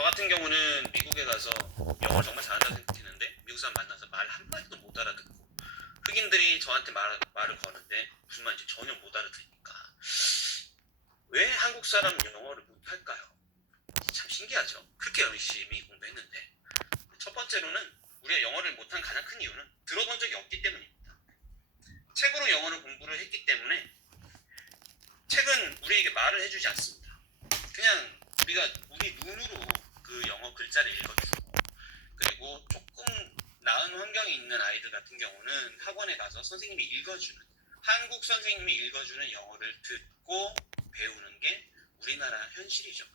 저 같은 경우는 미국에 가서 영어를 정말 잘한다고 생각했는데 미국 사람 만나서 말 한마디도 못 알아듣고 흑인들이 저한테 말을 거는데 무슨 말인지 전혀 못 알아듣으니까 왜 한국 사람 영어를 못할까요? 참 신기하죠. 그렇게 열심히 공부했는데 첫 번째로는 우리가 영어를 못한 가장 큰 이유는 들어본 적이 없기 때문입니다. 책으로 영어를 공부를 했기 때문에 책은 우리에게 말을 해주지 않습니다. 그냥 우리가 우리 눈으로 그 영어 글자를 읽어주고 그리고 조금 나은 환경에 있는 아이들 같은 경우는 학원에 가서 선생님이 읽어주는 한국 선생님이 읽어주는 영어를 듣고 배우는 게 우리나라 현실이죠.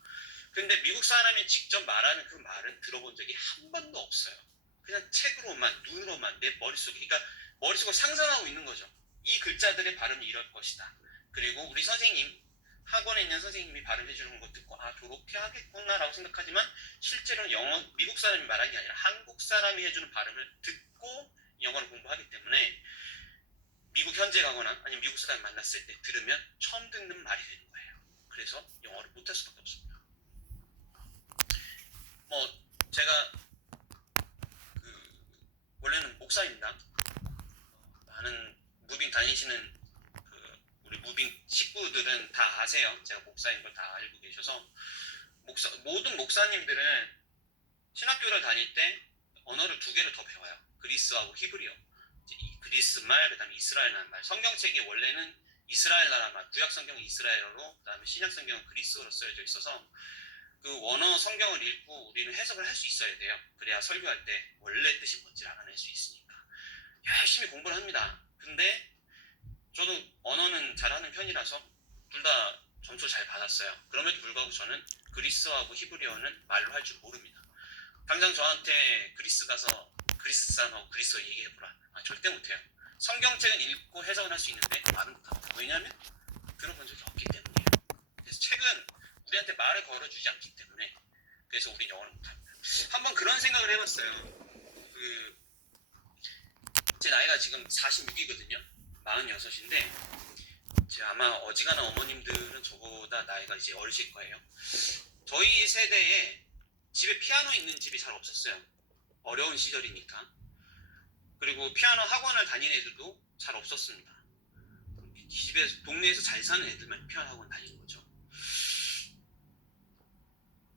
근데 미국 사람이 직접 말하는 그 말은 들어본 적이 한 번도 없어요. 그냥 책으로만 눈으로만 내 머릿속에 그러니까 머릿속을 상상하고 있는 거죠. 이 글자들의 발음이 이럴 것이다. 그리고 우리 선생님 학원에 있는 선생님이 발음해 주는 거 듣고 아 저렇게 하겠구나라고 생각하지만 실제로는 영어 미국 사람이 말하는 게 아니라 한국 사람이 해주는 발음을 듣고 영어를 공부하기 때문에 미국 현지에 가거나 아니면 미국 사람을 만났을 때 들으면 처음 듣는 말이 되는 거예요. 그래서 영어를 못할 수밖에 없습니다. 제가 원래는 목사입니다. 많은 무빙 다니시는 우리 무빙 식구들은 다 아세요. 제가 목사인 걸 다 알고 계셔서 모든 목사님들은 신학교를 다닐 때 언어를 2개를 더 배워요. 그리스하고 히브리어. 그리스 말, 그 다음에 이스라엘 말. 성경책이 원래는 이스라엘 나라 말, 구약 성경은 이스라엘어로, 그 다음에 신약 성경은 그리스어로 쓰여져 있어서 그 원어 성경을 읽고 우리는 해석을 할 수 있어야 돼요. 그래야 설교할 때 원래 뜻이 뭔지 알아낼 수 있으니까. 열심히 공부를 합니다. 근데 저도 언어는 잘하는 편이라서 둘 다 점수 잘 받았어요. 그럼에도 불구하고 저는 그리스어하고 히브리어는 말로 할 줄 모릅니다. 당장 저한테 그리스 가서 그리스 사람하고 그리스어 얘기해보라. 절대 못해요. 성경책은 읽고 해석은 할 수 있는데 말은 못합니다. 왜냐하면 들어본 적이 없기 때문이에요. 그래서 책은 우리한테 말을 걸어주지 않기 때문에 그래서 우린 영어를 못합니다. 한번 그런 생각을 해봤어요. 제 나이가 지금 46이거든요. 46인데 아마 어지간한 어머님들은 저보다 나이가 이제 어리실 거예요. 저희 세대에 집에 피아노 있는 집이 잘 없었어요. 어려운 시절이니까. 그리고 피아노 학원을 다니는 애들도 잘 없었습니다. 집에 동네에서 잘 사는 애들만 피아노 학원 다니는 거죠.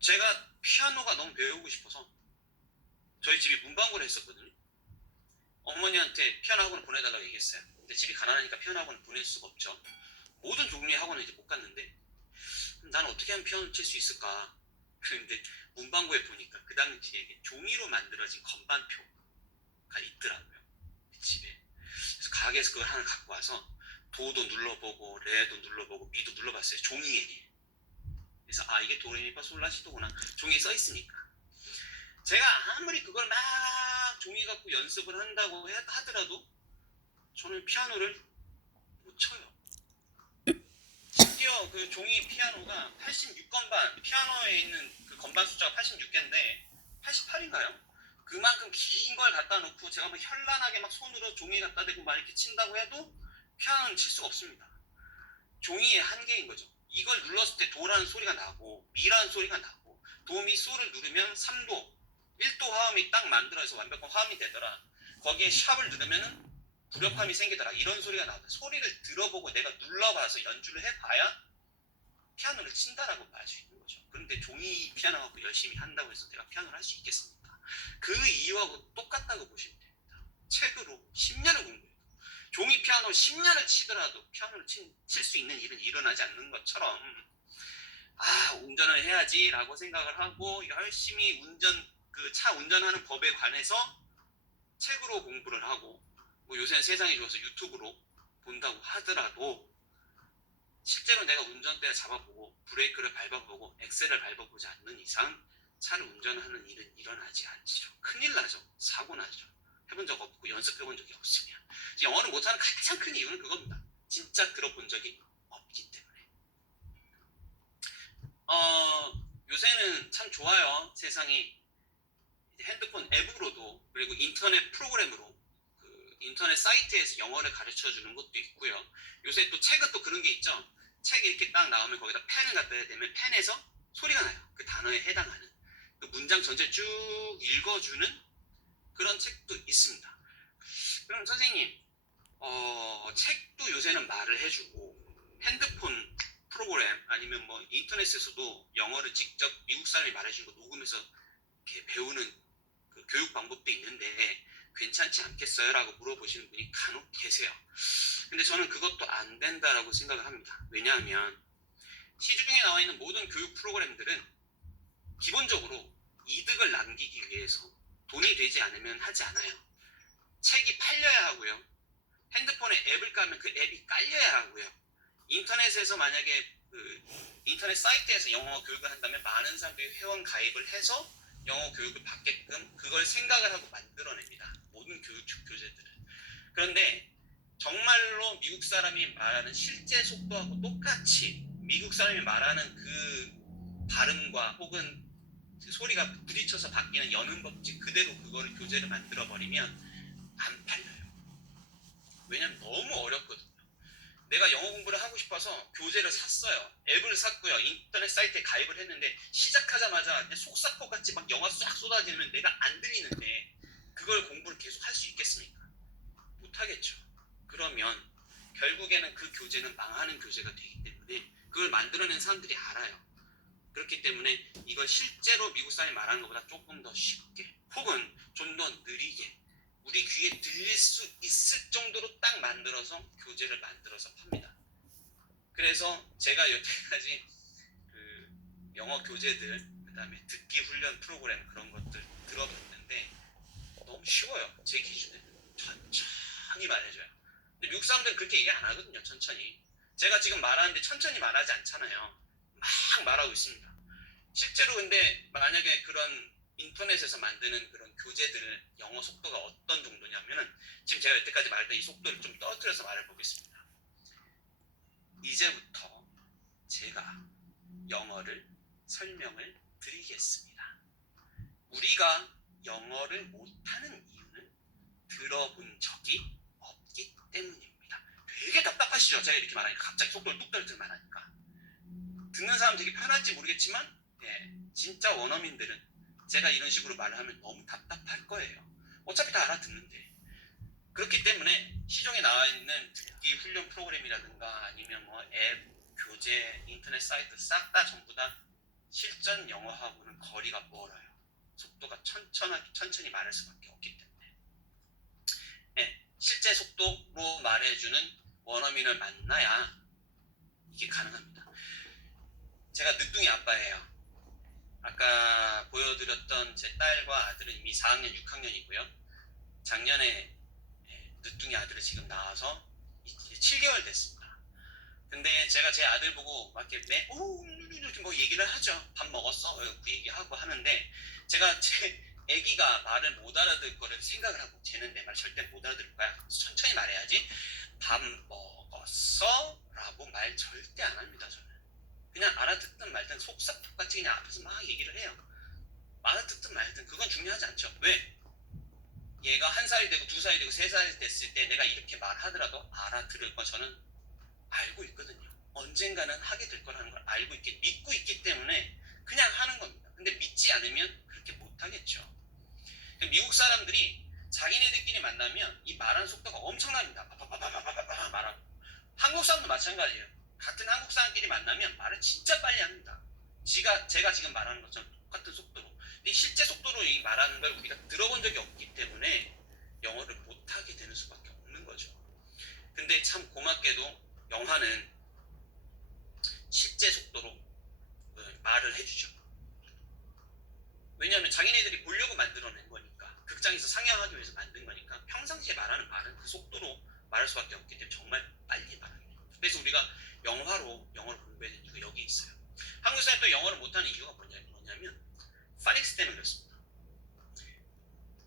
제가 피아노가 너무 배우고 싶어서 저희 집이 문방구를 했었거든요. 어머니한테 피아노 학원을 보내달라고 얘기했어요. 근데 집이 가난하니까 피아노 학원을 보낼 수가 없죠. 모든 종류의 학원을 이제 못 갔는데 나는 어떻게 하면 피아노를 칠 수 있을까? 그런데 문방구에 보니까 그 당시에 종이로 만들어진 건반표가 있더라고요. 집에. 그래서 가게에서 그걸 하나 갖고 와서 도도 눌러보고 레도 눌러보고 미도 눌러봤어요. 종이에. 그래서 이게 도레미파솔라시도구나. 종이에 써 있으니까. 제가 아무리 그걸 막 종이 갖고 연습을 한다고 하더라도 저는 피아노를 못 쳐요. 심지어 그 종이 피아노가 86건반, 피아노에 있는 그 건반 숫자가 86개인데 88인가요? 그만큼 긴 걸 갖다 놓고 제가 막 현란하게 막 손으로 종이 갖다 대고 막 이렇게 친다고 해도 피아노는 칠 수가 없습니다. 종이의 한계인 거죠. 이걸 눌렀을 때 도라는 소리가 나고 미라는 소리가 나고 도미 소를 누르면 3도, 1도 화음이 딱 만들어서 완벽한 화음이 되더라. 거기에 샵을 누르면은 불협화음이 생기더라. 이런 소리가 나오다. 소리를 들어보고 내가 눌러봐서 연주를 해봐야 피아노를 친다라고 말 수 있는 거죠. 그런데 종이 피아노 갖고 열심히 한다고 해서 내가 피아노를 할 수 있겠습니까? 그 이유하고 똑같다고 보시면 됩니다. 책으로 10년을 공부해도 종이 피아노 10년을 치더라도 피아노를 칠 수 있는 일은 일어나지 않는 것처럼 운전을 해야지 라고 생각을 하고 열심히 차 운전하는 법에 관해서 책으로 공부를 하고 요새는 세상이 좋아서 유튜브로 본다고 하더라도 실제로 내가 운전대를 잡아보고 브레이크를 밟아보고 엑셀을 밟아보지 않는 이상 차를 운전하는 일은 일어나지 않죠. 큰일 나죠. 사고 나죠. 해본 적 없고 연습해본 적이 없으면. 영어를 못하는 가장 큰 이유는 그겁니다. 진짜 들어본 적이 없기 때문에. 요새는 참 좋아요. 세상이 핸드폰 앱으로도 그리고 인터넷 프로그램으로 인터넷 사이트에서 영어를 가르쳐주는 것도 있고요. 요새 또 책은 또 그런 게 있죠. 책이 이렇게 딱 나오면 거기다 펜을 갖다 대면 펜에서 소리가 나요. 그 단어에 해당하는. 그 문장 전체 쭉 읽어주는 그런 책도 있습니다. 그럼 선생님, 책도 요새는 말을 해주고 핸드폰 프로그램 아니면 뭐 인터넷에서도 영어를 직접 미국 사람이 말해주는 거 녹음해서 이렇게 배우는 그 교육 방법도 있는데 괜찮지 않겠어요? 라고 물어보시는 분이 간혹 계세요. 근데 저는 그것도 안 된다라고 생각을 합니다. 왜냐하면 시중에 나와 있는 모든 교육 프로그램들은 기본적으로 이득을 남기기 위해서 돈이 되지 않으면 하지 않아요. 책이 팔려야 하고요. 핸드폰에 앱을 깔면 그 앱이 깔려야 하고요. 인터넷에서 만약에 그 인터넷 사이트에서 영어 교육을 한다면 많은 사람들이 회원 가입을 해서 영어 교육을 받게끔 그걸 생각을 하고 만들어냅니다. 모든 교재들은. 그런데 정말로 미국 사람이 말하는 실제 속도하고 똑같이 미국 사람이 말하는 그 발음과 혹은 소리가 부딪혀서 바뀌는 연음 법칙 그대로 그거를 교재를 만들어 버리면 안 팔려요. 왜냐면 너무 어렵거든요. 내가 영어 공부를 하고 싶어서 교재를 샀어요. 앱을 샀고요. 인터넷 사이트에 가입을 했는데 시작하자마자 그냥 속사포같이 막 영어 싹 쏟아지면 내가 안 들리는데 그걸 공부를 계속 할 수 있겠습니까? 못하겠죠. 그러면 결국에는 그 교재는 망하는 교재가 되기 때문에 그걸 만들어낸 사람들이 알아요. 그렇기 때문에 이걸 실제로 미국 사람이 말하는 것보다 조금 더 쉽게 혹은 좀 더 느리게 우리 귀에 들릴 수 있을 정도로 딱 만들어서 교재를 만들어서 팝니다. 그래서 제가 여태까지 그 영어 교재들 그 다음에 듣기 훈련 프로그램 그런 것들 들어봤는데 너무 쉬워요. 제 기준에는 천천히 말해줘요. 근데 미국 사람들은 그렇게 얘기 안 하거든요. 천천히. 제가 지금 말하는데 천천히 말하지 않잖아요. 막 말하고 있습니다. 실제로 근데 만약에 그런 인터넷에서 만드는 그런 교재들 영어 속도가 어떤 정도냐면은 지금 제가 여태까지 말했던 이 속도를 좀 떨어뜨려서 말해보겠습니다. 이제부터 제가 영어를 설명을 드리겠습니다. 우리가 영어를 못하는 이유는 들어본 적이 없기 때문입니다. 되게 답답하시죠? 제가 이렇게 말하니까 갑자기 속도를 뚝 떨어뜨리면 말하니까 듣는 사람 되게 편할지 모르겠지만 진짜 원어민들은 제가 이런 식으로 말을 하면 너무 답답할 거예요. 어차피 다 알아듣는데. 그렇기 때문에 시중에 나와 있는 듣기 훈련 프로그램이라든가 아니면 뭐 앱, 교재, 인터넷 사이트 싹 다 전부 다 실전 영어하고는 거리가 멀어요. 속도가 천천히 말할 수밖에 없기 때문에. 실제 속도로 말해주는 원어민을 만나야 이게 가능합니다. 제가 늦둥이 아빠예요. 아까 보여드렸던 제 딸과 아들은 이미 4학년, 6학년이고요. 작년에 늦둥이 아들을 지금 낳아서 이제 7개월 됐습니다. 근데 제가 제 아들 보고 막 이렇게 이렇게 뭐 얘기를 하죠. 밥 먹었어? 그 얘기하고 하는데 제가 제 애기가 말을 못 알아들 거를 생각을 하고 쟤는 내 말 절대 못 알아들 거야. 천천히 말해야지. 밥 먹었어? 라고 말 절대 안 합니다. 저는. 그냥 알아듣든 말든 속사포같이 그냥 앞에서 막 얘기를 해요. 알아듣든 말든 그건 중요하지 않죠. 왜? 얘가 1살이 되고 2살이 되고 3살이 됐을 때 내가 이렇게 말하더라도 알아들을 거 저는 알고 있거든요. 언젠가는 하게 될 거라는 걸 알고 믿고 있기 때문에 그냥 하는 겁니다. 근데 믿지 않으면 그렇게 못하겠죠. 미국 사람들이 자기네들끼리 만나면 이 말하는 속도가 엄청납니다. 말하고. 한국 사람도 마찬가지예요. 같은 한국 사람끼리 만나면 말을 진짜 빨리 합니다. 제가 지금 말하는 것처럼 똑같은 속도로. 근데 실제 속도로 이 말하는 걸 우리가 들어본 적이 없기 때문에 영어를 못하게 되는 수밖에 없는 거죠. 근데 참 고맙게도 영화는 실제 속도로 말을 해주죠. 왜냐하면 자기네들이 보려고 만들어낸 거니까 극장에서 상영하기 위해서 만든 거니까 평상시에 말하는 말은 그 속도로 말할 수밖에 없기 때문에 정말 빨리 말합니다. 그래서 우리가 영화로 영어를 공부해야 되는 이유가 여기 있어요. 한국 사람이 또 영어를 못하는 이유가 뭐냐면 파닉스 때문에 그렇습니다.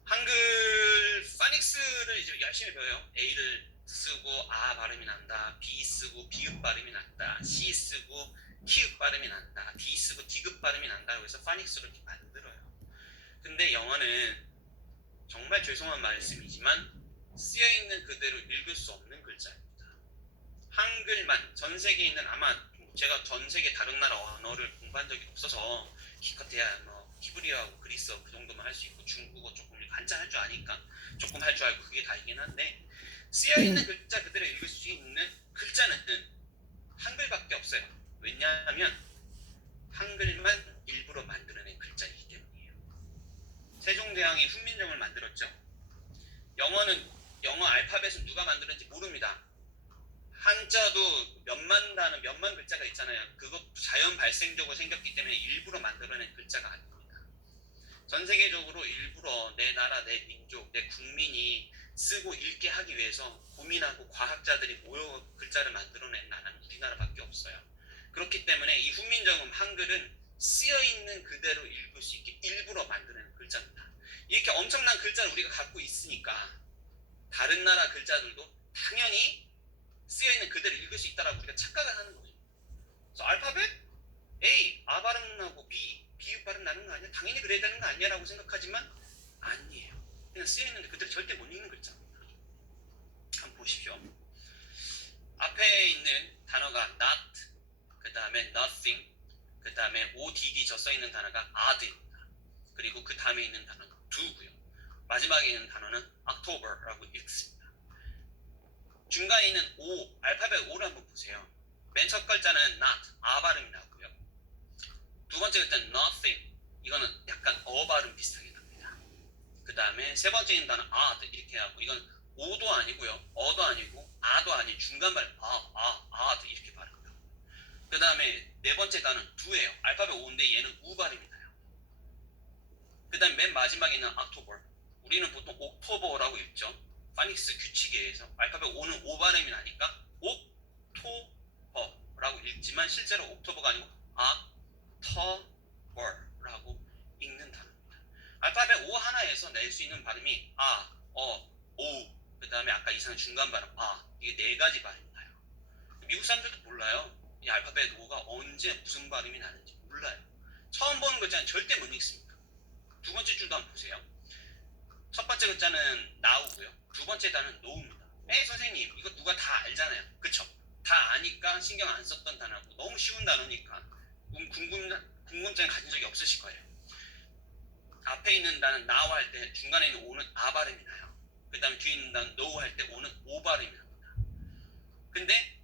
한글 파닉스를 이제 열심히 배워요. A를 쓰고 아 발음이 난다, B 쓰고 비읍 발음이 난다, C 쓰고 키읔 발음이 난다, D 쓰고 디귿 발음이 난다고 해서 파닉스를 이렇게 만들어요. 근데 영어는 정말 죄송한 말씀이지만 쓰여있는 그대로 읽을 수 없는 글자입니다. 한글만 전 세계에 있는 아마 제가 전 세계 다른 나라 언어를 공부한 적이 없어서 기껏해야 뭐 히브리어하고 그리스어 그 정도만 할 수 있고 중국어 조금 한자 할 줄 아니까 조금 할 줄 알고 그게 다이긴 한데 쓰여있는 글자 그대로 읽을 수 있는 글자는 한글밖에 없어요. 왜냐하면 한글만 일부러 만들어낸 글자이기 때문이에요. 세종대왕이 훈민정음을 만들었죠. 영어 알파벳은 누가 만들었는지 모릅니다. 한자도 몇만 단어, 몇만 글자가 있잖아요. 그것도 자연 발생적으로 생겼기 때문에 일부러 만들어낸 글자가 아닙니다. 전 세계적으로 일부러 내 나라, 내 민족, 내 국민이 쓰고 읽게 하기 위해서 고민하고 과학자들이 모여 글자를 만들어낸 나라는 우리나라밖에 없어요. 그렇기 때문에 이 훈민정음 한글은 쓰여있는 그대로 읽을 수 있게 일부러 만드는 글자입니다. 이렇게 엄청난 글자를 우리가 갖고 있으니까 다른 나라 글자들도 당연히 쓰여있는 그대로 읽을 수 있다라고 우리가 착각을 하는 거예요. 그래서 알파벳? A, 아 발음 나고 B, 비읍 발음 나는 거 아니야? 당연히 그래야 되는 거 아니야? 라고 생각하지만 아니에요. 그냥 쓰여있는데 그대로 절대 못 읽는 글자입니다. 한번 보십시오. 앞에 있는 단어가 not, 그 다음에 nothing, 그 다음에 odd 저 써있는 단어가 odd입니다. 그리고 그 다음에 있는 단어는 do고요. 마지막에 있는 단어는 October라고 읽습니다. 중간에 있는 O, 알파벳 O를 한번 보세요. 맨 첫 글자는 not, 아 발음이 나고요. 두 번째 글자는 nothing, 이거는 약간 어 발음 비슷하게 납니다. 그 다음에 세 번째 있는 단어는 odd 이렇게 하고 이건 O도 아니고요, 어도 아니고 아도 아닌 중간 발음 odd 이렇게 발음해요. 그 다음에 네 번째 단어는 do예요. 알파벳 O인데 얘는 우 발음이 나요. 그 다음에 맨 마지막에 있는 October, 우리는 보통 옥토버라고 읽죠. 파닉스 규칙에 의해서 알파벳 O는 O 발음이 나니까 옥토버라고 읽지만 실제로 옥토버가 아니고 아터버라고 읽는 단어입니다. 알파벳 O 하나에서 낼 수 있는 발음이 아, 어, 오, 그 다음에 아까 이상한 중간 발음 이게 네 가지 발음이 나요. 미국 사람들도 몰라요. 이 알파벳 O가 언제 무슨 발음이 나는지 몰라요. 처음 보는 글자는 절대 못 읽습니다. 두 번째 줄도 한번 보세요. 첫 번째 글자는 now고요. 두 번째 단어는 no입니다. 선생님 이거 누가 다 알잖아요. 그쵸? 다 아니까 신경 안 썼던 단어고 너무 쉬운 단어니까 궁금증 가진 적이 없으실 거예요. 앞에 있는 단어는 now 할 때 중간에 있는 o는 아 발음이 나요. 그 다음에 뒤에 있는 단어는 no 할 때 o는 오 발음이 납니다. 근데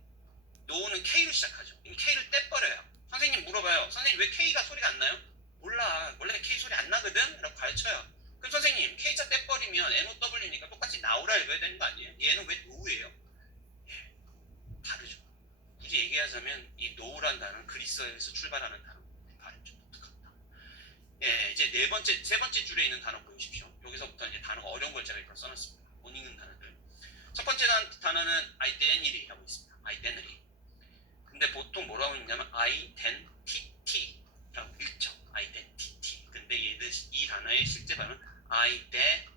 no는 k로 시작하죠. 이미 k를 떼버려요. 선생님 물어봐요. 선생님 왜 k가 소리가 안 나요? 몰라. 원래 k 소리 안 나거든? 라고 가르쳐요. 그럼 선생님 K자 떼버리면 NOW니까 똑같이 나오라 읽어야 되는 거 아니에요? 얘는 왜 노우예요? 다르죠. 굳이 얘기하자면 이 노우란 단어는 그리스어에서 출발하는 단어. 발음 좀 독특합니다. 이제 세 번째 줄에 있는 단어 보십시오. 여기서부터 이제 단어가 어려운 걸 제가 이렇게 써놨습니다. 못 읽는 단어들. 첫 번째 단어는 identity라고 있습니다. identity. 근데 보통 뭐라고 읽냐면 identity라고 읽죠. identity. 근데 이 단어의 실제 발음은 identity예요.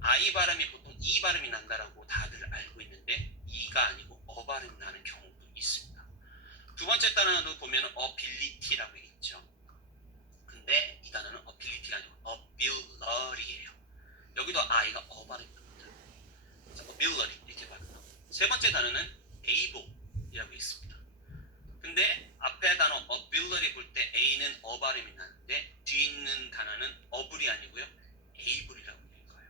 I 발음이 보통 이 발음이 난다라고 다들 알고 있는데 이가 아니고 어 발음이 나는 경우도 있습니다. 두 번째 단어도 보면 ability라고 있죠. 근데 이 단어는 ability가 아니고 ability예요. 여기도 I가 어 발음이 납니다. ability 이렇게 발음하고 세 번째 단어는 able이라고 있습니다. 근데 앞에 단어 ability 볼 때 A는 어 발음이 나는데 뒤에 있는 단어는 able이 아니고요 able이라고 읽어요.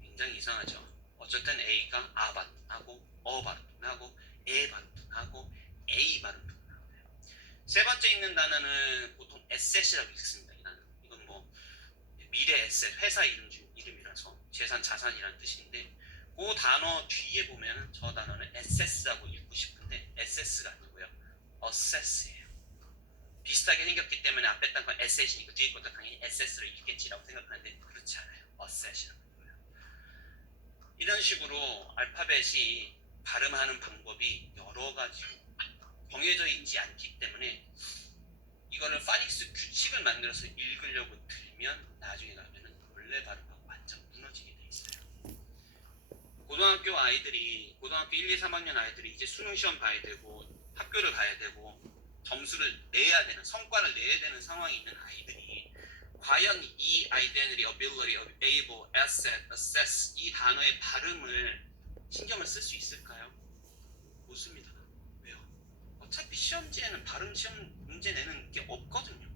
굉장히 이상하죠. 어쨌든 A가 아 발음하고 어 발음하고 에 발음하고 A 발음하고 나와요. 세 번째 있는 단어는 보통 asset이라고 읽습니다. 이 단어. 이건 뭐 미래 에셋 회사 이름이라서 재산 자산이라는 뜻인데 그 단어 뒤에 보면 저 단어는 assess라고 읽고 싶은데 assess가 아니고요 assess예요. 비슷하게 생겼기 때문에 앞에 단건 asset이니까 뒤에 것도 당연히 assess로 읽겠지라고 생각하는데 그렇지 않아요. assess이라고 읽어요. 이런 식으로 알파벳이 발음하는 방법이 여러 가지로 정해져 있지 않기 때문에 이거를 파닉스 규칙을 만들어서 읽으려고 들면 나중에 가면은 원래 발음하고 완전 무너지게 돼 있어요. 고등학교 1, 2, 3학년 아이들이 이제 수능 시험 봐야 되고 학교를 가야 되고 점수를 내야 되는 성과를 내야 되는 상황이 있는 아이들이 과연 이 identity, ability, able, asset, assess 이 단어의 발음을 신경을 쓸 수 있을까요? 못 씁니다. 왜요? 어차피 시험지에는 발음 시험 문제 내는 게 없거든요.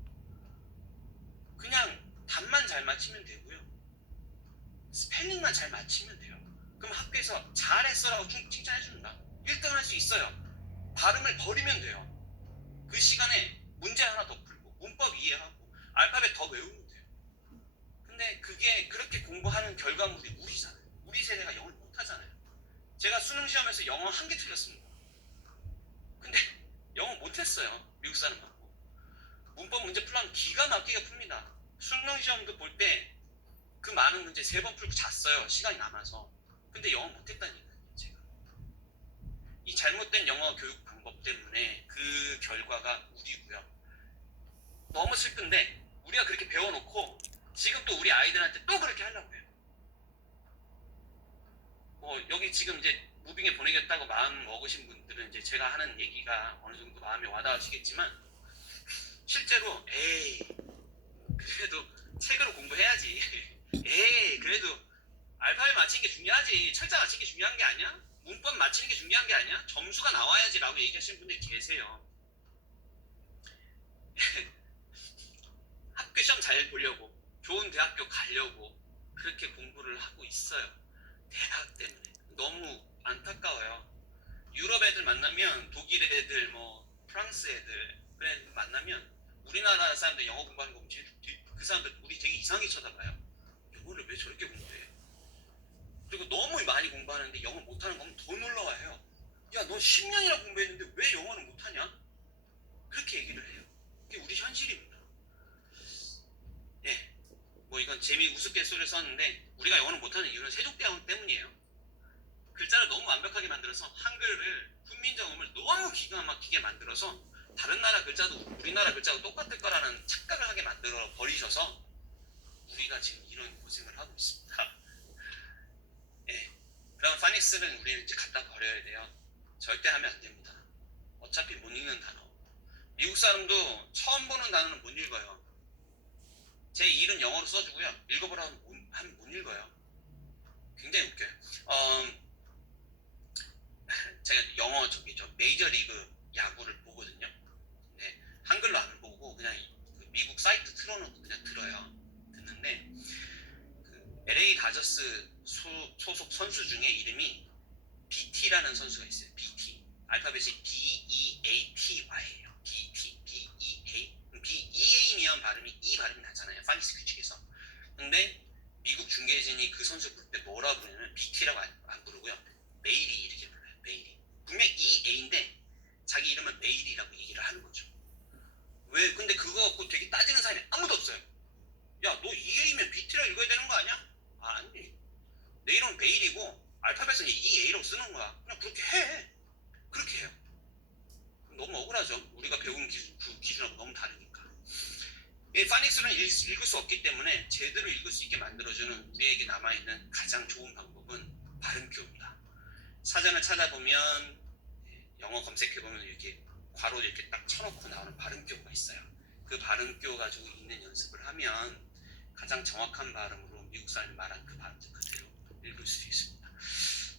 그냥 답만 잘 맞히면 되고요. 스펠링만 잘 맞히면 돼요. 그럼 학교에서 잘했어라고 칭찬해줍니다. 1등 할 수 있어요. 발음을 버리면 돼요. 그 시간에 문제 하나 더 풀고 문법 이해하고 알파벳 더 외우면 돼요. 근데 그게 그렇게 공부하는 결과물이 우리잖아요. 우리 세대가 영어를 못하잖아요. 제가 수능 시험에서 영어 한 개 틀렸습니다. 근데 영어 못했어요. 미국 사람하고. 문법 문제 풀려면 기가 막히게 풉니다. 수능 시험도 볼 때 그 많은 문제 3번 풀고 잤어요. 시간이 남아서. 근데 영어 못했다니까요. 제가. 이 잘못된 영어 교육 방법 때문에 그 결과가 우리고요. 너무 슬픈데 우리가 그렇게 배워놓고 지금 또 우리 아이들한테 또 그렇게 하려고 해요. 여기 지금 이제 무빙에 보내겠다고 마음 먹으신 분들은 이제 제가 하는 얘기가 어느 정도 마음에 와닿으시겠지만 실제로 그래도 책으로 공부해야지. 그래도 알파벳 맞히는 게 중요하지. 철자 맞히는 게 중요한 게 아니야? 문법 맞히는 게 중요한 게 아니야? 점수가 나와야지 라고 얘기하시는 분들이 계세요. 학교 시험 잘 보려고 좋은 대학교 가려고 그렇게 공부를 하고 있어요. 대학 때문에. 너무 안타까워요. 유럽 애들 만나면 독일 애들 프랑스 애들 만나면 우리나라 사람들 영어 공부하는 거 보면 그 사람들 우리 되게 이상하게 쳐다봐요. 영어를 왜 저렇게 공부해? 그리고 너무 많이 공부하는데 영어 못하는 거면 더 놀라워해요. 야, 너 10년이나 공부했는데 왜 영어를 못하냐? 그렇게 얘기를 해요. 그게 우리 현실입니다. 이건 재미 우스갯소리를 썼는데 우리가 영어를 못하는 이유는 세종대왕 때문이에요. 글자를 너무 완벽하게 만들어서 한글을 훈민정음을 너무 기가 막히게 만들어서 다른 나라 글자도 우리나라 글자도 똑같을 거라는 착각을 하게 만들어 버리셔서 우리가 지금 이런 고생을 하고 있습니다. 그럼 파닉스는 우리는 이제 갖다 버려야 돼요. 절대 하면 안 됩니다. 어차피 못 읽는 단어. 미국 사람도 처음 보는 단어는 못 읽어요. 제 일은 영어로 써주고요. 읽어보라고 하면 못 읽어요. 굉장히 웃겨요. 제가 영어 메이저리그 야구를 보거든요. 근데 한글로 안 보고 그냥 미국 사이트 틀어놓고 그냥 들어요. 듣는데 그 LA 다저스 소속 선수 중에 이름이 BT라는 선수가 있어요. BT. 알파벳이 BEATY예요. BT, BEA. BEA면 발음이 E 발음이 나잖아요. 파닉스 규칙에서. 근데 미국 중계진이 그 선수 부를 때 뭐라 부르냐면 BT라고 안 부르고요. 메일이 이렇게 불러요. 메일이. 분명 EA인데 자기 이름은 메일이라고 얘기를 하는 거죠. 왜? 근데 그거 갖고 되게 따지는 사람이 아무도 없어요. 야, 너 EA면 BT라고 읽어야 되는 거 아니야? 아니. 내 이름은 메일이고 알파벳은 EA로 쓰는 거야. 그냥 그렇게 해. 그렇게 해요. 너무 억울하죠. 우리가 배운 그 기준하고 너무 다르니까. 이 파닉스는 읽을 수 없기 때문에 제대로 읽을 수 있게 만들어주는 우리에게 남아있는 가장 좋은 방법은 발음교입니다. 사전을 찾아보면 영어 검색해보면 이렇게 괄호 이렇게 딱 쳐놓고 나오는 발음교가 있어요. 그 발음교 가지고 읽는 연습을 하면 가장 정확한 발음으로 미국 사람이 말한 그 발음들 그대로 읽을 수 있습니다.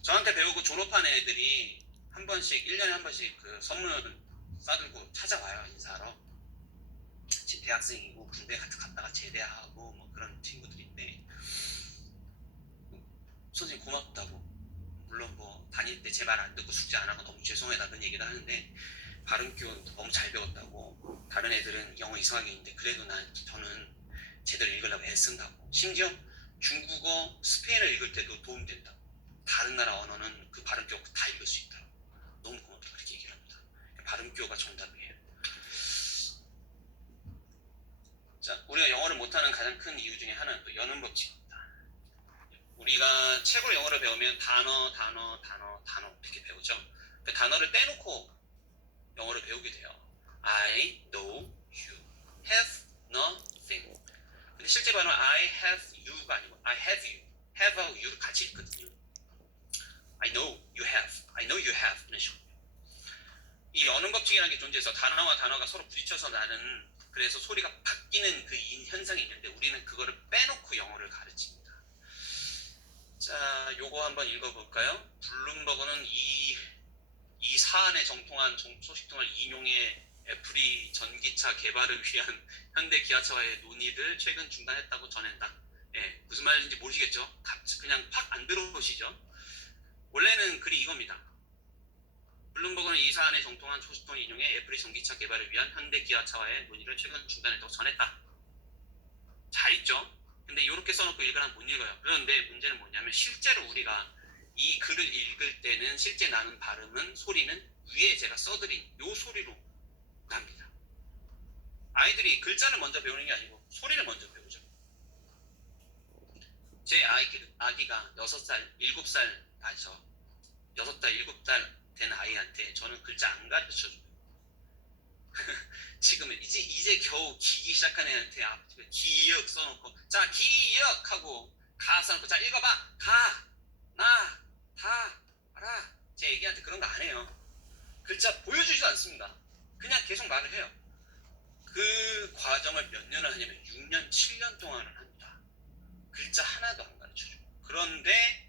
저한테 배우고 졸업한 애들이 한 번씩 1년에 한 번씩 그 선물 싸들고 찾아와요. 인사하러. 지금 대학생이고 군대 갔다가 제대하고 그런 친구들인데 선생님 고맙다고 물론 다닐 때 제 말 안 듣고 숙제 안 하고 너무 죄송하다 그런 얘기도 하는데 발음교 너무 잘 배웠다고 다른 애들은 영어 이상하게 있는데 그래도 저는 제대로 읽으려고 애쓴다고 심지어 중국어 스페인어 읽을 때도 도움된다고 다른 나라 언어는 그 발음교 다 읽을 수 있다고 너무 고맙다고 그렇게 얘기를 합니다. 발음교가 정답이에요. 자, 우리가 영어를 못하는 가장 큰 이유 중에 하나는 또 연음 법칙입니다. 우리가 책으로 영어를 배우면 단어 이렇게 배우죠. 그 단어를 떼놓고 영어를 배우게 돼요. I know you have nothing. 근데 실제 발음은 I have you가 아니고 I have you. have하고 you를 같이 읽거든요. I know you have 이런 식으로. 이 연음 법칙이라는 게 존재해서 단어와 단어가 서로 부딪혀서 나는 그래서 소리가 바뀌는 그 현상이 있는데 우리는 그거를 빼놓고 영어를 가르칩니다. 자, 요거 한번 읽어볼까요? 블룸버그는 이 이 사안에 정통한 소식 등을 인용해 애플이 전기차 개발을 위한 현대 기아차와의 논의를 최근 중단했다고 전했다. 예, 무슨 말인지 모르시겠죠? 그냥 팍 안 들어오시죠? 원래는 글이 이겁니다. 블룸버그는 이 사안에 정통한 소식 등을 인용해 애플이 전기차 개발을 위한 현대 기아차와의 논의를 최근 중단했다고 전했다. 잘 있죠? 근데 이렇게 써놓고 읽으면 못 읽어요. 그런데 문제는 뭐냐면 실제로 우리가 이 글을 읽을 때는 실제 나는 발음은 소리는 위에 제가 써드린 요 소리로 납니다. 아이들이 글자를 먼저 배우는 게 아니고 소리를 먼저 배우죠. 제 아기가 6살, 7살, 6살, 7살 된 아이한테 저는 글자 안 가르쳐줘요. 지금은 이제 겨우 기기 시작한 애한테 앞에 기역 써놓고 자 기역하고 가 써놓고 자 읽어봐 가 나 다 알아 제 애기한테 그런 거 안 해요. 글자 보여주지도 않습니다. 그냥 계속 말을 해요. 그 과정을 몇 년을 하냐면 6년 7년 동안을 합니다. 글자 하나도 안 가르쳐주고. 그런데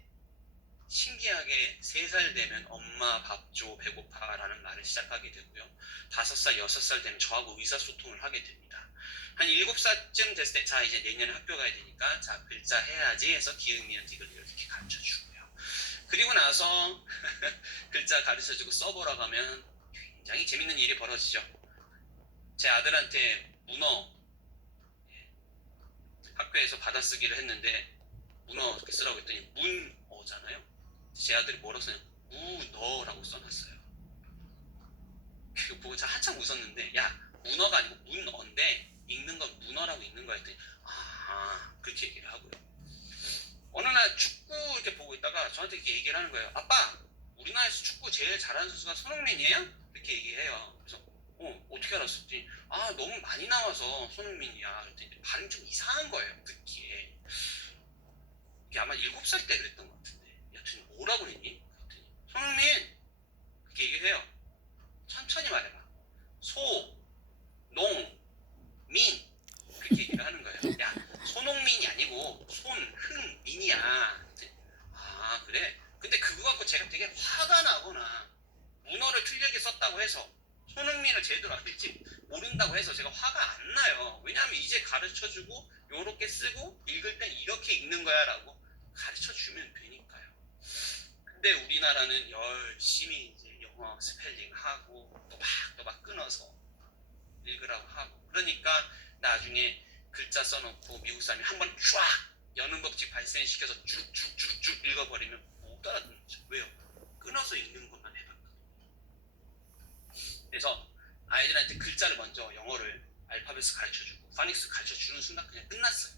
신기하게 3살 되면 엄마 밥 줘 배고파 라는 말을 시작하게 되고요. 5살 6살 되면 저하고 의사소통을 하게 됩니다. 한 7살쯤 됐을 때 자 이제 내년에 학교 가야 되니까 자 글자 해야지 해서 기역 니은 디귿 이렇게 가르쳐주고요. 그리고 나서 글자 가르쳐주고 써보라고 하면 굉장히 재밌는 일이 벌어지죠. 제 아들한테 문어 학교에서 받아쓰기를 했는데 문어 어떻게 쓰라고 했더니 문어잖아요. 제 아들이 뭐라고 써냐 문어라고 써놨어요. 그거 보고 제가 한참 웃었는데 야 문어가 아니고 문어인데 읽는 건 문어라고 읽는 거야 했더니 아 그렇게 얘기를 하고요. 어느 날 축구 이렇게 보고 있다가 저한테 이렇게 얘기를 하는 거예요. 아빠 우리나라에서 축구 제일 잘하는 선수가 손흥민이에요? 이렇게 얘기해요. 그래서 어떻게 알았어? 했더니 아 너무 많이 나와서 손흥민이야. 그랬더니 발음이 좀 이상한 거예요 듣기에. 이게 아마 7살 때 그랬던 것 같은데 여튼 뭐라고 그랬니? 그랬더니 손흥민 그렇게 얘기를 해요. 천천히 말해봐. 소, 농, 민 그렇게 얘기를 하는 거예요. 야 손흥민이 아니고 손흥민이야. 아 그래? 근데 그거 갖고 제가 되게 화가 나거나 문어를 틀리게 썼다고 해서 손흥민을 제대로 알지 모른다고 해서 제가 화가 안 나요. 왜냐하면 이제 가르쳐주고 요렇게 쓰고 읽을 땐 이렇게 읽는 거야 라고 가르쳐주면 되니까요. 근데 우리나라는 열심히 이제 영어 스펠링 하고 또박 끊어서 읽으라고 하고 그러니까 나중에 글자 써놓고 미국 사람이 한번 쫙 여는 법칙 발생시켜서 쭉 읽어버리면 못 알아듣는 거죠. 왜요? 끊어서 읽는 것만 해봤거든요. 그래서 아이들한테 글자를 먼저 영어를 알파벳을 가르쳐주고 파닉스 가르쳐주는 순간 그냥 끝났어요.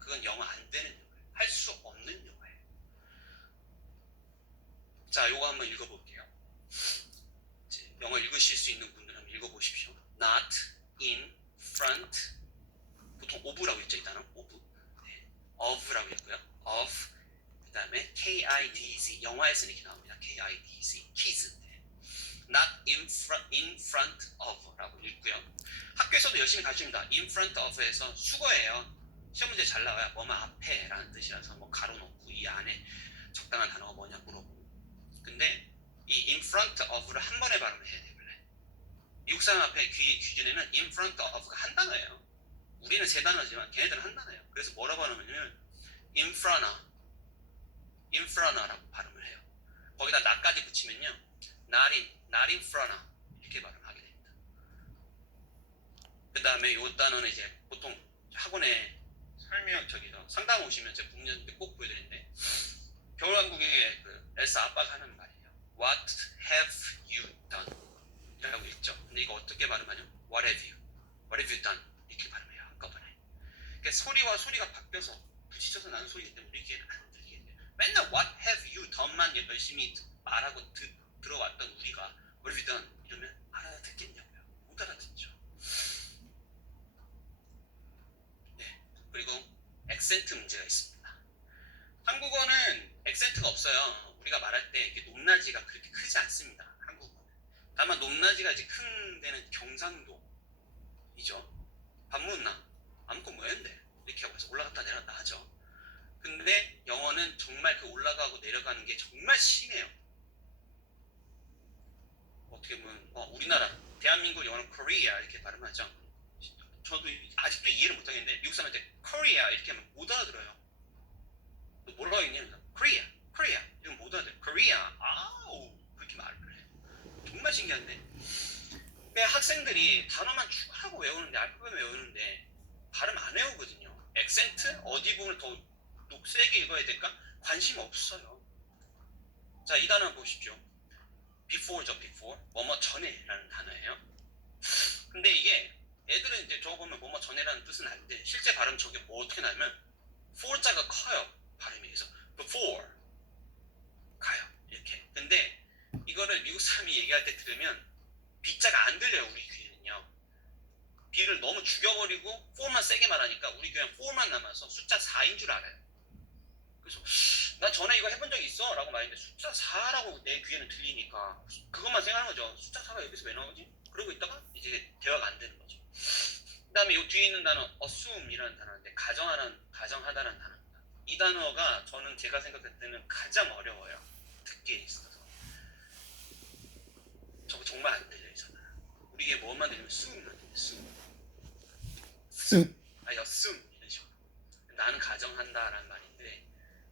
그건 영어 안 되는 영어예요. 할 수 없는 영어예요. 자, 요거 한번 읽어볼게요. 영어 읽으실 수 있는 분들 한번 읽어보십시오. Not in front 보통 of라고 있죠. 이 단어 of 네. of라고 있고요. of 그 다음에 KIDZ 영화에서는 이렇게 나옵니다. KIDZ kids 네. Not in front of 라고 읽고요. 학교에서도 열심히 가르칩니다. in front of에서 수거예요. 시험 문제 잘 나와요. 뭐만 앞에 라는 뜻이라서 뭐 가로 넣고 이 안에 적당한 단어가 뭐냐 물어보고 근데 이 in front of를 한 번에 발음을 해야 돼요. 원래. 미국 사람 앞에 기준에는 in front of가 한 단어예요. 우리는 3단어지만 걔네들은 한 단어예요. 그래서 뭐라고 하냐면 infront,라고 발음을 해요. 거기다 나까지 붙이면요. not in front 이렇게 발음하게 됩니다. 그 다음에 이 단어는 이제 보통 학원에 상담 오시면 제가 국민한테 꼭 보여드리는데 겨울왕국의 그 엘사 아빠가 하는 말이에요. What have you done? 이라고 읽죠. 근데 이거 어떻게 발음하냐면 What have you done? 이렇게 발음해요. 한꺼번에. 그러니까 소리가 바뀌어서 부딪혀서 나는 소리이기 때문에 우리 귀에는 안 들리게 돼요. 맨날 What have you done만 열심히 말하고 들어왔던 우리가 What have you done? 이러면 알아듣겠냐고요. 못 알아듣죠. 네. 그리고 액센트 문제가 있습니다. 한국어는 액센트가 없어요. 우리가 말할 때 이렇게 높낮이가 그렇게 크지 않습니다. 한국어는. 다만 높낮이가 이제 큰 데는 경상도이죠. 밥 묻나? 아무것도 뭐였는데 이렇게 하고 해서 올라갔다 내려갔다 하죠. 근데 영어는 정말 그 올라가고 내려가는 게 정말 심해요. 대한민국 영어는 Korea 이렇게 발음하죠. 저도 아직도 이해를 못하겠는데 미국 사람한테 Korea 이렇게 하면 못 알아들어요. 너 뭐라고 했냐? Korea, Korea 이러면 못 알아들어요. Korea, 아우 그렇게 말을 해. 정말 신기한데 그냥 학생들이 단어만 추가하고 외우는데 알파벳 외우는데 발음 안 외우거든요. 액센트 어디 부분을 더 세게 읽어야 될까? 관심 없어요. 자, 이 단어 보십시오. before죠, before. 뭐뭐 전에라는 단어예요. 근데 이게 애들은 이제 저거 보면 뭐뭐 전에라는 뜻은 아닌데 실제 발음 저게 뭐 어떻게 나면 for자가 커요. 발음이. 그래서 before 가요. 이렇게. 근데 이거를 미국 사람이 얘기할 때 들으면 B자가 안 들려요. 우리 귀에는요. B를 너무 죽여버리고 4만 세게 말하니까 우리 귀에는 4만 남아서 숫자 4인 줄 알아요. 그래서 나 전에 이거 해본 적 있어 라고 말했는데 숫자 4라고 내 귀에는 들리니까 그것만 생각하는 거죠. 숫자 4가 여기서 왜 나오지? 그러고 있다가 이제 대화가 안 되는 거죠. 그 다음에 이 뒤에 있는 단어 assume이라는 단어인데 가정하다라는 단어입니다. 이 단어가 저는 제가 생각할 때는 가장 어려워요. 듣기에 있어서. 저거 정말 안 들려요. 저는. 우리 귀에 뭐만 들리면 assume만 들려요. assume. assume 이런 식으로. 나는 가정한다라는 말인데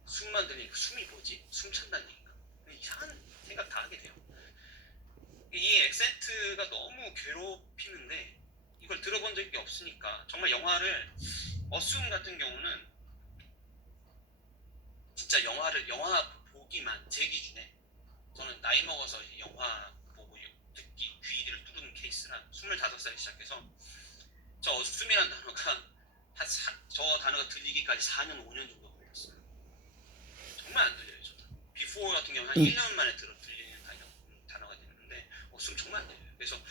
숨만 들리니까 숨이 뭐지? 숨 찬다는 얘기인가? 이상한 생각 다 하게 돼요. 이 액센트가 너무 괴롭히는데 이걸 들어본 적이 없으니까 정말 영화를 어순 같은 경우는 진짜 영화 보기만 제 기준에 저는 나이 먹어서 영화 보고 듣기 귀를 뚫는 케이스라 25살에 시작해서 저 어순이라는 단어가 저 단어가 들리기까지 4년 5년 정도 걸렸어요. 정말 안 들려요. 저도. before 같은 경우 한 1년 만에 들리는 단어가 되는데 어순 정말 안 들려요. 그래서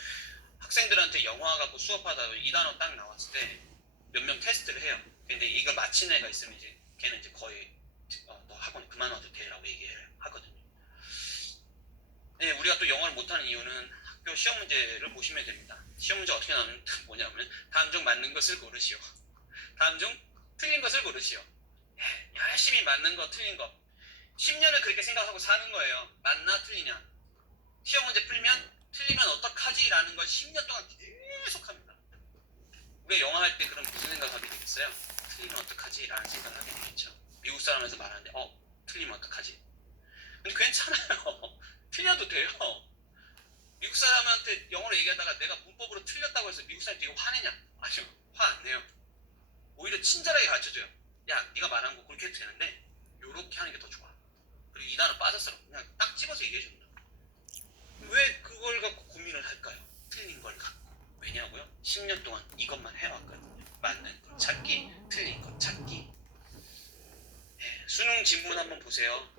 학생들한테 영화 갖고 수업하다 이 단어 딱 나왔을 때 몇 명 테스트를 해요. 근데 이걸 맞힌 애가 있으면 이제 걔는 이제 거의 너 학원 그만 와도 돼라고 얘기를 하거든요. 네, 우리가 또 영어를 못하는 이유는 학교 시험 문제를 보시면 됩니다. 시험 문제 어떻게 나오는 뭐냐면 다음 중 맞는 것을 고르시오. 다음 중 틀린 것을 고르시오. 열심히 맞는 거 틀린 거 10년을 그렇게 생각하고 사는 거예요. 맞나 틀리냐. 시험 문제 풀면 틀리면 어떡하지? 라는 걸 10년 동안 계속 합니다. 우리가 영어 할 때 그럼 무슨 생각하게 되겠어요? 틀리면 어떡하지? 라는 생각을 하게 되겠죠. 미국 사람에서 말하는데 틀리면 어떡하지? 근데 괜찮아요. 틀려도 돼요. 미국 사람한테 영어로 얘기하다가 내가 문법으로 틀렸다고 해서 미국 사람이 되게 화내냐? 아니요. 화 안 내요. 오히려 친절하게 가르쳐줘요. 야, 네가 말한 거 그렇게 해도 되는데 요렇게 하는 게 더 좋아. 그리고 이 단어 빠졌어. 그냥 딱 집어서 얘기해줍니다. 왜 그걸 갖고 고민을 할까요? 틀린 걸 갖고. 왜냐고요? 10년 동안 이것만 해왔거든요. 맞는 거 찾기, 틀린 거 찾기. 네, 수능 지문 한번 보세요.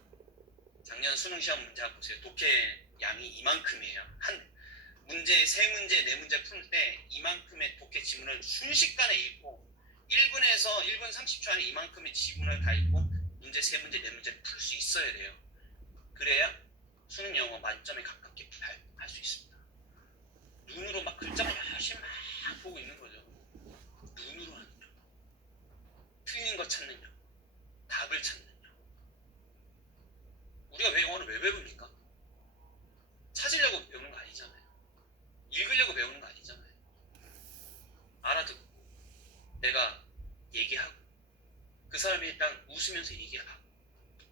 작년 수능 시험 문제 한번 보세요. 독해 양이 이만큼이에요. 한 문제, 3문제, 4문제 풀 때 이만큼의 독해 지문을 순식간에 읽고 1분에서 1분 30초 안에 이만큼의 지문을 다 읽고 문제 3문제, 4문제를 풀 수 있어야 돼요. 그래야 수능 영어 만점에 가깝게 할 수 있습니다. 눈으로 막 글자만 열심히 막 보고 있는 거죠. 눈으로 하는 거. 틀린 거 찾는 거. 답을 찾는 거. 우리가 왜 영어를 왜 배웁니까? 찾으려고 배우는 거 아니잖아요. 읽으려고 배우는 거 아니잖아요. 알아듣고 내가 얘기하고 그 사람이 일단 웃으면서 얘기하고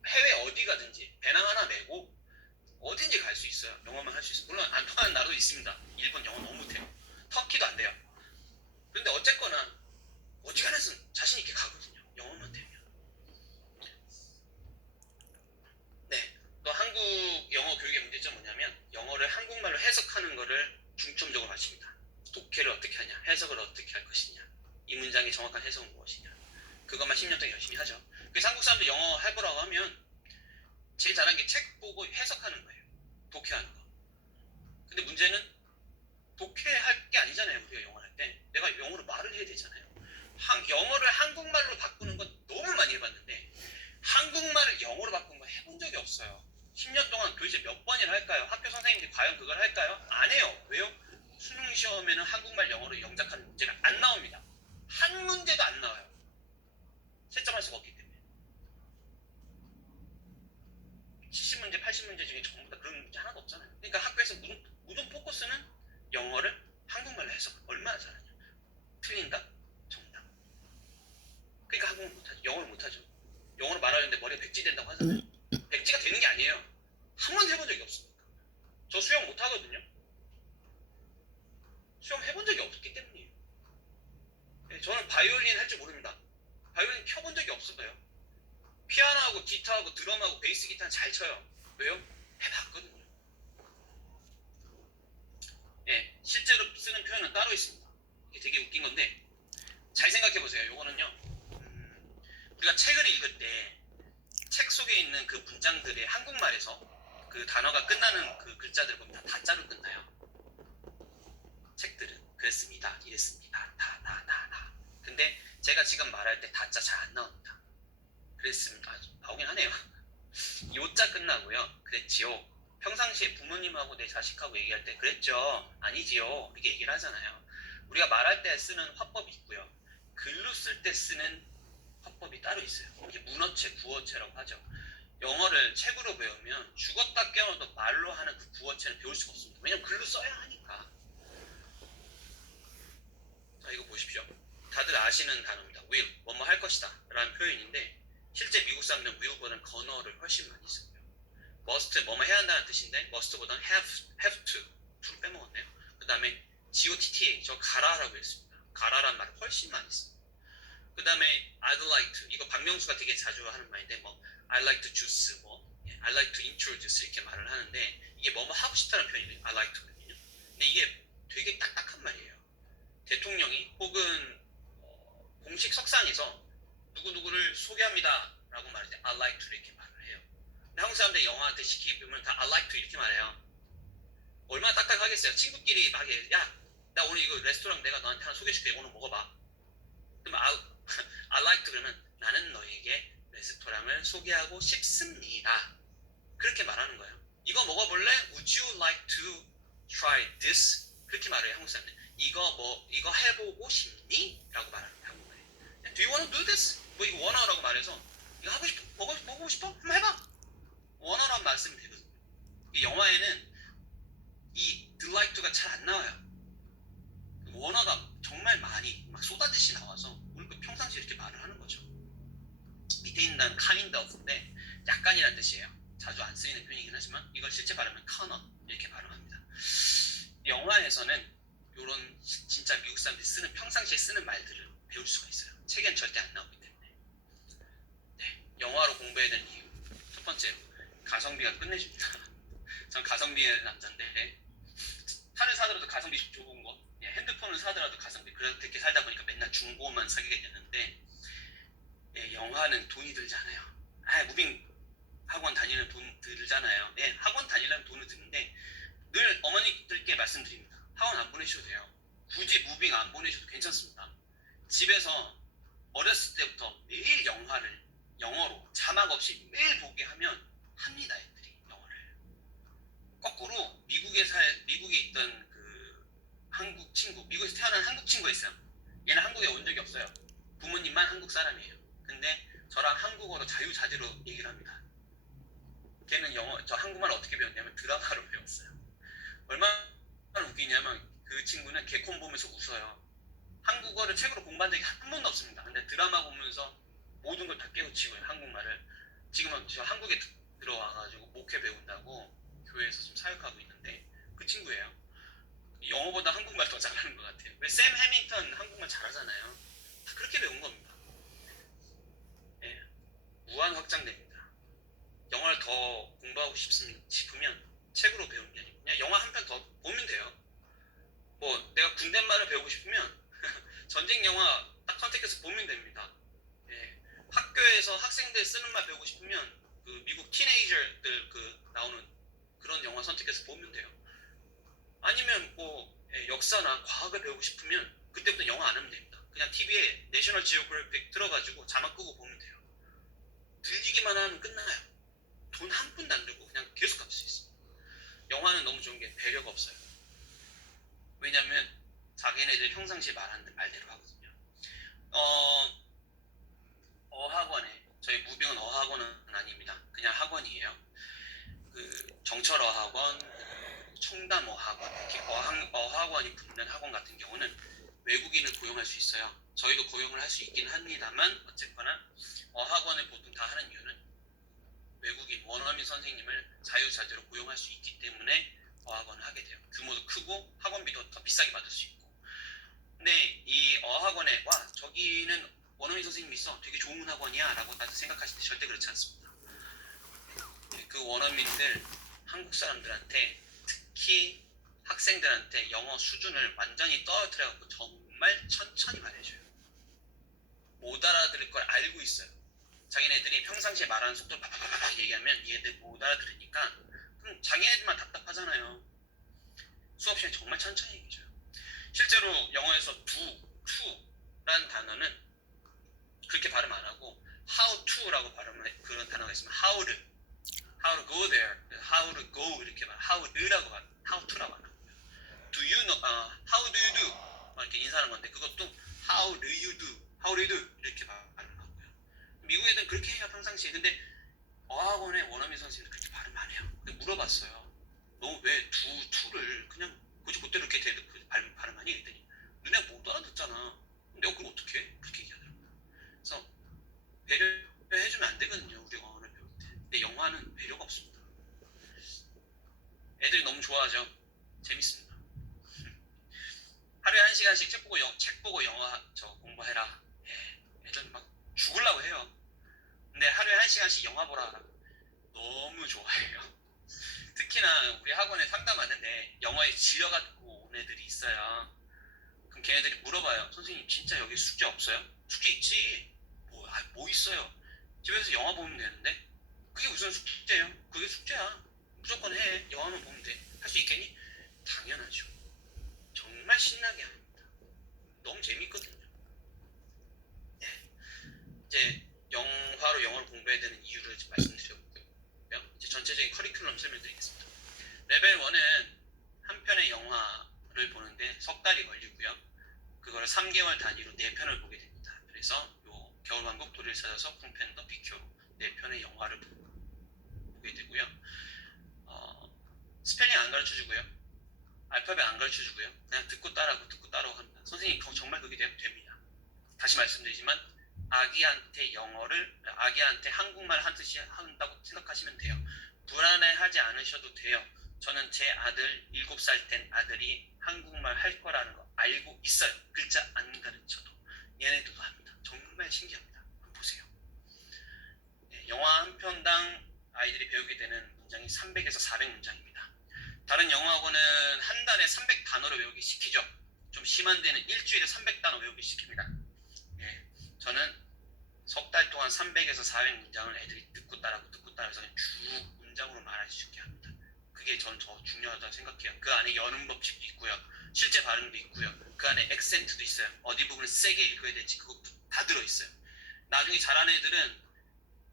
해외 어디 가든지 배낭 하나 메고 어딘지 갈 수 있어요. 영어만 할 수 있어요. 물론 안 통하는 나라도 있습니다. 일본 영어 너무 못해요. 터키도 안 돼요. 그런데 어쨌거나 어지간해서는 자신 있게 가거든요. 영어만 되면. 네. 또 한국 영어 교육의 문제점은 뭐냐면 영어를 한국말로 해석하는 거를 중점적으로 하십니다. 독해를 어떻게 하냐, 해석을 어떻게 할 것이냐, 이 문장의 정확한 해석은 무엇이냐. 그것만 10년 동안 열심히 하죠. 그래서 한국 사람들 영어 해보라고 하면 제일 잘하는 게 책 보고 해석하는 거예요. 독해하는 거. 근데 문제는 독해할 게 아니잖아요. 우리가 영어 할 때. 내가 영어로 말을 해야 되잖아요. 영어를 한국말로 바꾸는 건 너무 많이 해봤는데 한국말을 영어로 바꾸는 거 해본 적이 없어요. 10년 동안 도대체 몇 번이나 할까요? 학교 선생님들이 과연 그걸 할까요? 안 해요. 왜요? 수능 시험에는 한국말 영어로 영작하는 문제가 안 나옵니다. 한 문제도 안 나와요. 채점할 수가 없기 때문에. 70문제, 80문제 중에 전부 다 그런 문제 하나도 없잖아요. 그러니까 학교에서 모든 포커스는 영어를 백지 된다고 하잖아요. 백지가 되는 게 아니에요. 한 번 해본 적이 없습니다. 저 수영 못 하거든요. 수영 해본 적이 없기 때문이에요. 네, 저는 바이올린 할 줄 모릅니다. 바이올린 켜본 적이 없어요. 피아노하고 기타하고 드럼하고 베이스 기타는 잘 쳐요. 왜요? 해봤거든요. 예, 실제로 쓰는 표현은 따로 있습니다. 이게 되게 웃긴 건데 잘 생각해 보세요. 요거는요. 우리가 책을 읽을 때 책 속에 있는 그 문장들의 한국말에서 그 단어가 끝나는 그 글자들 보면 다 다자로 끝나요. 책들은 그랬습니다. 이랬습니다. 다. 근데 제가 지금 말할 때 다자 잘 안 나옵니다. 그랬습니다. 나오긴 하네요. 요자 끝나고요. 그랬지요. 평상시에 부모님하고 내 자식하고 얘기할 때 그랬죠. 아니지요. 이렇게 얘기를 하잖아요. 우리가 말할 때 쓰는 화법이 있고요. 글로 쓸 때 쓰는 화법이 따로 있어요. 이게 문어체, 구어체라고 하죠. 영어를 책으로 배우면 죽었다 깨어나도 말로 하는 그 구어체는 배울 수가 없습니다. 왜냐면 글로 써야 하니까. 자, 이거 보십시오. 다들 아시는 단어입니다. will, 뭐뭐 할 것이다 라는 표현인데 실제 미국 사람들은 will보다는 건어를 훨씬 많이 써요. must, 뭐뭐 해야 한다는 뜻인데 must보다는 have to를 빼먹었네요. 그 다음에 gotta, 저 가라라고 했습니다. 가라란 말을 훨씬 많이 써요. 그 다음에 I'd like to, 이거 박명수가 되게 자주 하는 말인데 뭐 I like to juice, 뭐 I like to introduce 이렇게 말을 하는데 이게 뭐뭐 하고 싶다는 표현이에요. I like to거든요. 근데 이게 되게 딱딱한 말이에요. 대통령이 혹은 공식 석상에서 누구누구를 소개합니다 라고 말할 때 I like to 이렇게 말을 해요. 근데 한국 사람들 영화한테 시키면 다 I like to 이렇게 말해요. 얼마나 딱딱하겠어요. 친구끼리 막 야, 나 오늘 이거 레스토랑 내가 너한테 하나 소개시켜줄게. 오늘 먹어봐. 그럼 I like to 그러면 나는 너에게 레스토랑을 소개하고 싶습니다. 그렇게 말하는 거예요. 이거 먹어볼래? Would you like to try this? 그렇게 말해요. 한국 사람들. 이거 해보고 싶니? 라고 말합니다. 한국말에. Do you want to do this? 뭐 이거 wanna라고 말해서 이거 하고 싶어? 먹고 싶어? 한번 해봐. wanna라는 말 쓰면 되거든요. 이 영화에는 이 like to가 잘 안 나와요. wanna가 정말 많이 막 쏟아지시 나와서 우리가 평상시에 이렇게 말을 하는 거죠. 밑에 있는 단어는 kind of인데 약간이라는 뜻이에요. 자주 안 쓰이는 표현이긴 하지만 이걸 실제 발음은 cannot 이렇게 발음합니다. 영화에서는 이런 진짜 미국 사람들이 쓰는 평상시에 쓰는 말들을 배울 수가 있어요. 책엔 절대 안 나오기 때문에. 네, 영화로 공부해야 되는 이유 첫 번째, 가성비가 끝내줍니다. 전 가성비의 남자인데 차를 사더라도 가성비 좋은 거, 핸드폰을 사더라도 가성비. 그렇게 살다 보니까 맨날 중고만 사게 됐는데 영화는 돈이 들잖아요. 무빙 학원 다니는 돈 들잖아요. 학원 다니려면 돈을 드는데 늘 어머니들께 말씀드립니다. 학원 안 보내셔도 돼요. 굳이 무빙 안 보내셔도 괜찮습니다. 집에서 어렸을 때부터 매일 영화를 영어로 자막 없이 매일 보게 하면 합니다. 애들이 영어를. 거꾸로 미국에 있던 그 한국 친구, 미국에서 태어난 한국 친구가 있어요. 얘는 한국에 온 적이 없어요. 부모님만 한국 사람이에요. 근데 저랑 한국어로 자유자재로 얘기를 합니다. 걔는 저 한국말 어떻게 배웠냐면 드라마로 배웠어요. 얼마나 웃기냐면 그 친구는 개콘 보면서 웃어요. 한국어를 책으로 공부한 적이 한 번도 없습니다. 근데 드라마 보면서 모든 걸 다 깨우치고요. 한국말을. 지금은 저 한국에 들어와가지고 목회 배운다고 교회에서 좀 사역하고 있는데 그 친구예요. 영어보다 한국말 더 잘하는 것 같아요. 왜 샘 해밍턴 한국말 잘하잖아요. 다 그렇게 배운 겁니다. 무한 확장됩니다. 영어를 더 공부하고 싶으면 책으로 배우는 게 아니고 그냥 영화 한 편 더 보면 돼요. 뭐 내가 군대말을 배우고 싶으면 전쟁 영화 딱 선택해서 보면 됩니다. 학교에서 학생들 쓰는 말 배우고 싶으면 그 미국 티네이저들 나오는 그런 영화 선택해서 보면 돼요. 아니면 뭐 역사나 과학을 배우고 싶으면 그때부터 영화 안 하면 됩니다. 그냥 TV에 내셔널 지오그래픽 틀어가지고 자막 끄고 보면 돼요. 들리기만 하면 끝나요. 돈 한 푼도 안 들고 그냥 계속 갈 수 있어요. 영화는 너무 좋은 게 배려가 없어요. 왜냐면 자기네들 평상시에 말하는 말대로 하거든요. 어학원에 저희 무빙은 어학원은 아닙니다. 그냥 학원이에요. 그 정철어학원, 청담어학원, 이렇게 어학원이 붙는 학원 같은 경우는 외국인을 고용할 수 있어요. 저희도 고용을 할 수 있긴 합니다만 어쨌거나 어학원을 보통 다 하는 이유는 외국인 원어민 선생님을 자유자재로 고용할 수 있기 때문에 어학원을 하게 돼요. 규모도 크고 학원비도 더 비싸게 받을 수 있고. 근데 이 어학원에 와 저기는 원어민 선생님이 있어 되게 좋은 학원이야 라고 다들 생각하실 때 절대 그렇지 않습니다. 그 원어민들 한국 사람들한테 특히 학생들한테 영어 수준을 완전히 떨어뜨려갖고 정말 천천히 말해줘요. 못 알아들을 걸 알고 있어요. 자기네들이 평상시에 말하는 속도를 팍팍팍 얘기하면 얘들 못 알아들으니까 그럼 자기네들만 답답하잖아요. 수업 시간에 정말 천천히 얘기해줘요. 실제로 영어에서 to라는 단어는 그렇게 발음 안 하고 how to라고 발음을 그런 단어가 있으면 how to go there, how to go 이렇게 말, how라고 말, how to라고 안 하고요. Do you know, how do you do? 이렇게 인사하는 건데 그것도 how do you do 이렇게 발음하고요. 미국 애들은 그렇게 해요 평상시에. 근데 어학원의 원어민 선생님들 그렇게 발음 안 해요. 근데 물어봤어요. 너 왜 to를 그냥 그대로 이렇게 발음하니? 그랬더니 너네 못 알아듣잖아. 내가 그걸 어떻게 해? 그렇게 얘기하더라고요. 그래서 배려해주면 안 되거든요 우리 언어를 배울 때. 근데 영화는 배려가 없습니다. 애들이 너무 좋아하죠. 재밌습니다. 하루에 1시간씩 책 보고 영어 공부해라. 애들 막 죽으려고 해요. 근데 하루에 1시간씩 영화 보라. 너무 좋아해요. 특히나 우리 학원에 상담하는데 영어에 질려가지고 온 애들이 있어요. 그럼 걔네들이 물어봐요. 선생님 진짜 여기 숙제 없어요? 숙제 있지. 뭐 있어요? 집에서 영화 보면 되는데 그게 무슨 숙제예요? 그게 숙제야. 무조건 해. 영화만 보면 돼. 할 수 있겠니? 당연하죠. 정말 신나게 합니다. 너무 재밌거든요. 네. 이제 영화로 영어를 공부해야 되는 이유를 말씀드렸고요. 이제 전체적인 커리큘럼 설명드리겠습니다. 레벨 1은 한 편의 영화를 보는데 석 달이 걸리고요. 그걸 3개월 단위로 4편을 보게 됩니다. 그래서 요 겨울왕국 도리를 찾아서 쿵펜더 비쿄로 4편의 영화를 보게 되고요. 스펠링 안 가르쳐주고요. 알파벳 안 가르쳐주고요. 그냥 듣고 따라하고 합니다. 선생님 정말 그게 됩니다. 다시 말씀드리지만 아기한테 한국말 하듯이 한다고 생각하시면 돼요. 불안해하지 않으셔도 돼요. 저는 제 아들 7살 된 아들이 한국말 할 거라는 거 알고 있어요. 글자 안 가르쳐도 얘네들도 합니다. 정말 신기합니다. 한번 보세요. 네, 영화 한 편당 아이들이 배우게 되는 문장이 300에서 400문장입니다. 다른 영어학원은 한 달에 300단어를 외우기 시키죠. 좀 심한 데는 일주일에 300단어 외우기 시킵니다. 예, 저는 석 달 동안 300에서 400문장을 애들이 듣고 따라해서 쭉 문장으로 말할 수 있게 합니다. 그게 저는 더 중요하다고 생각해요. 그 안에 연음 법칙도 있고요. 실제 발음도 있고요. 그 안에 액센트도 있어요. 어디 부분을 세게 읽어야 될지 그거 다 들어있어요. 나중에 잘하는 애들은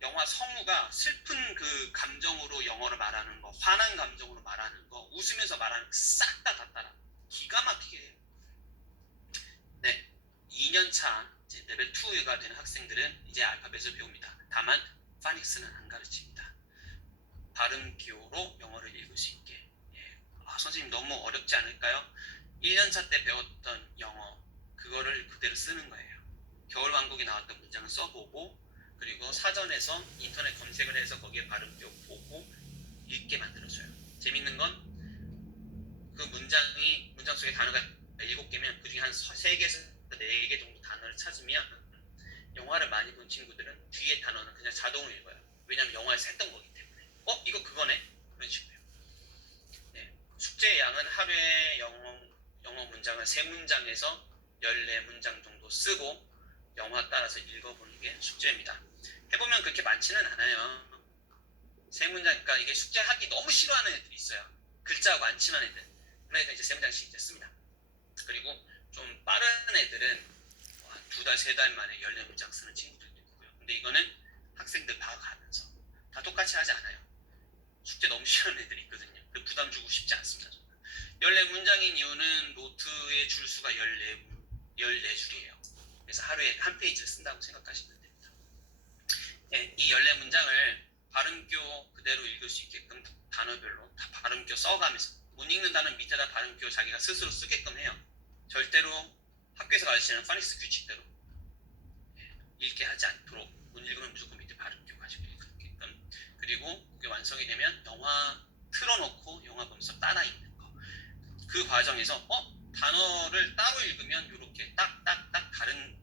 영화 성우가 슬픈 그 감정으로 영어를 말하는 거, 화난 감정으로 말하는 거, 웃으면서 말하는 거 싹 다 따라 기가 막히게 해요. 네, 2년차 레벨 2가 되는 학생들은 이제 알파벳을 배웁니다. 다만 파닉스는 안 가르칩니다. 발음 기호로 영어를 읽을 수 있게. 선생님 너무 어렵지 않을까요? 1년차 때 배웠던 영어 그거를 그대로 쓰는 거예요. 겨울왕국에 나왔던 문장을 써보고 그리고 사전에서 인터넷 검색을 해서 거기에 발음표 보고 읽게 만들어줘요. 재밌는 건 그 문장 속에 단어가 7개면 그중에 한 3개에서 4개 정도 단어를 찾으면 영화를 많이 본 친구들은 뒤에 단어는 그냥 자동으로 읽어요. 왜냐면 영화에서 했던 거기 때문에. 이거 그거네? 그런 식으로요. 네, 숙제의 양은 하루에 영어 문장을 3문장에서 14문장 정도 쓰고 영화 따라서 읽어보는 게 숙제입니다. 해보면 그렇게 많지는 않아요. 3문장, 그러니까 이게 숙제하기 너무 싫어하는 애들이 있어요. 글자가 많지만 애들. 그러니까 이제 3문장씩 이제 씁니다. 그리고 좀 빠른 애들은 2달, 3달 만에 14문장 쓰는 친구들도 있고요. 근데 이거는 학생들 파악하면서 다 똑같이 하지 않아요. 숙제 너무 싫어하는 애들이 있거든요. 부담 주고 싶지 않습니다. 저는. 14문장인 이유는 노트의 줄수가 14줄이에요. 그래서 하루에 한 페이지를 쓴다고 생각하시면 됩니다. 네, 이 14문장을 발음표 그대로 읽을 수 있게끔 단어별로 다 발음표 써가면서 못 읽는 단어 밑에다 발음표 자기가 스스로 쓰게끔 해요. 절대로 학교에서 가르치는 파닉스 규칙대로 읽게 하지 않도록 못 읽으면 무조건 밑에 발음표 가지고 읽게끔. 그리고 완성이 되면 영화 틀어놓고 영화 보면서 따라 읽는 거. 그 과정에서 단어를 따로 읽으면 이렇게 딱딱딱 다른